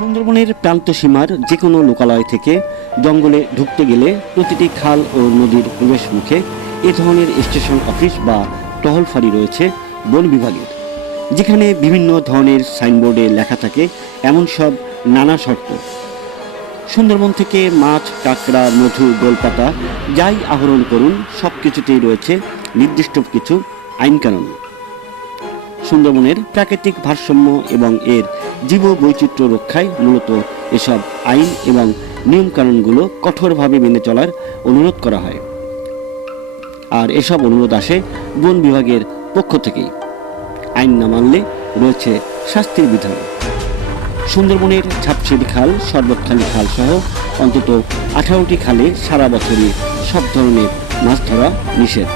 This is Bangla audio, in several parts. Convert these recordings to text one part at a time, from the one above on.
সুন্দরবনের প্রান্ত সীমার যে কোনো লোকালয় থেকে জঙ্গলে ঢুকতে গেলে প্রতিটি খাল ও নদীর প্রবেশ মুখে এ ধরনের স্টেশন অফিস বা টহল ফাঁড়ি রয়েছে বন বিভাগের। যেখানে বিভিন্ন ধরনের সাইনবোর্ডে লেখা থাকে এমন সব নানা শর্ত। সুন্দরবন থেকে মাছ, কাঁকড়া, মধু, গোলপাতা, যাই আহরণ করুন সব কিছুতেই রয়েছে নির্দিষ্ট কিছু আইনকানুন। সুন্দরবনের প্রাকৃতিক ভারসাম্য এবং এর জীব বৈচিত্র্য রক্ষায় মূলত এসব আইন এবং নিয়মকানুনগুলো কঠোরভাবে মেনে চলার অনুরোধ করা হয়। আর এসব অনুরোধ আসে বন বিভাগের পক্ষ থেকেই। আইন না মানলে রয়েছে শাস্তির বিধান। সুন্দরবনের ছাপছিড়ি খাল শরবতখালী খাল সহ অন্তত আঠারোটি খালে সারা বছরই সব ধরনের মাছ ধরা নিষেধ।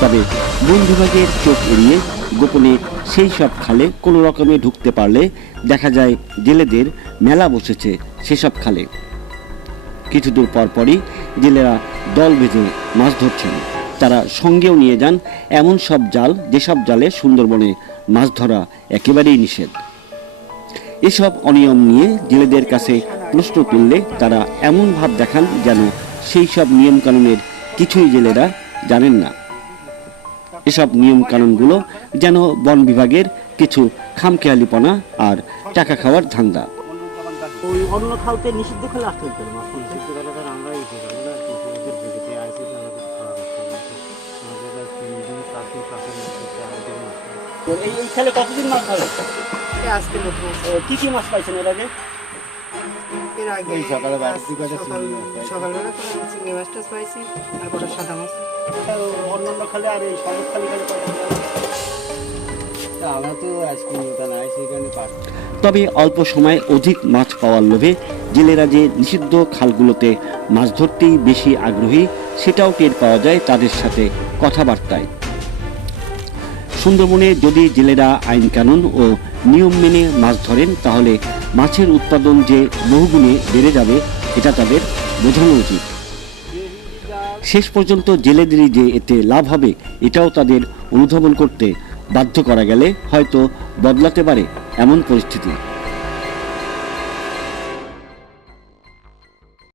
তবে বন বিভাগের চোখ এড়িয়ে গোপনে সেই সব খালে কোনো রকমে ঢুকতে পারলে দেখা যায় জেলেদের মেলা বসেছে সেসব খালে। কিছু দূর পর পরই জেলেরা দল বেঁধে মাছ ধরছেন। তারা সঙ্গেও নিয়ে যান এমন সব জাল যেসব জালে সুন্দরবনে মাছ ধরা একেবারেই নিষেধ। এসব অনিয়ম নিয়ে জেলেদের কাছে প্রশ্ন তুললে তারা এমন ভাব দেখান যেন সেই সব নিয়মকানুনের কিছুই জেলেরা জানেন না। এসব নিয়ম কানুনগুলো যেন বন বিভাগের কিছু খামখেয়ালিপনা আর টাকা খাওয়ার ধান্দা। ওই অন্য নিষিদ্ধ খালে আসতে নিষিদ্ধ আমরা এই খালে কতদিন মাছ ধরে? আজকে কি কি মাছ পাইছেন এর আগে? সকালে। সকালবেলা চিংড়ি মাছ টাছ পাইছি আর সাদা মাছ। তবে অল্প সময়ে অধিক মাছ পাওয়ার লোভে জেলেরা যে নিষিদ্ধ খালগুলোতে মাছ ধরতেই বেশি আগ্রহী, সেটাও টের পাওয়া যায় তাদের সাথে কথাবার্তায়। সুন্দরবনে যদি জেলেরা আইন কানুন ও নিয়ম মেনে মাছ ধরেন, তাহলে মাছের উৎপাদন যে বহুগুণে বেড়ে যাবে, এটা তাদের বোঝানো উচিত। শেষ পর্যন্ত জেলেদেরই যে এতে লাভ হবে, এটাও তাদের অনুধাবন করতে বাধ্য করা গেলে হয়তো বদলাতে পারে এমন পরিস্থিতি।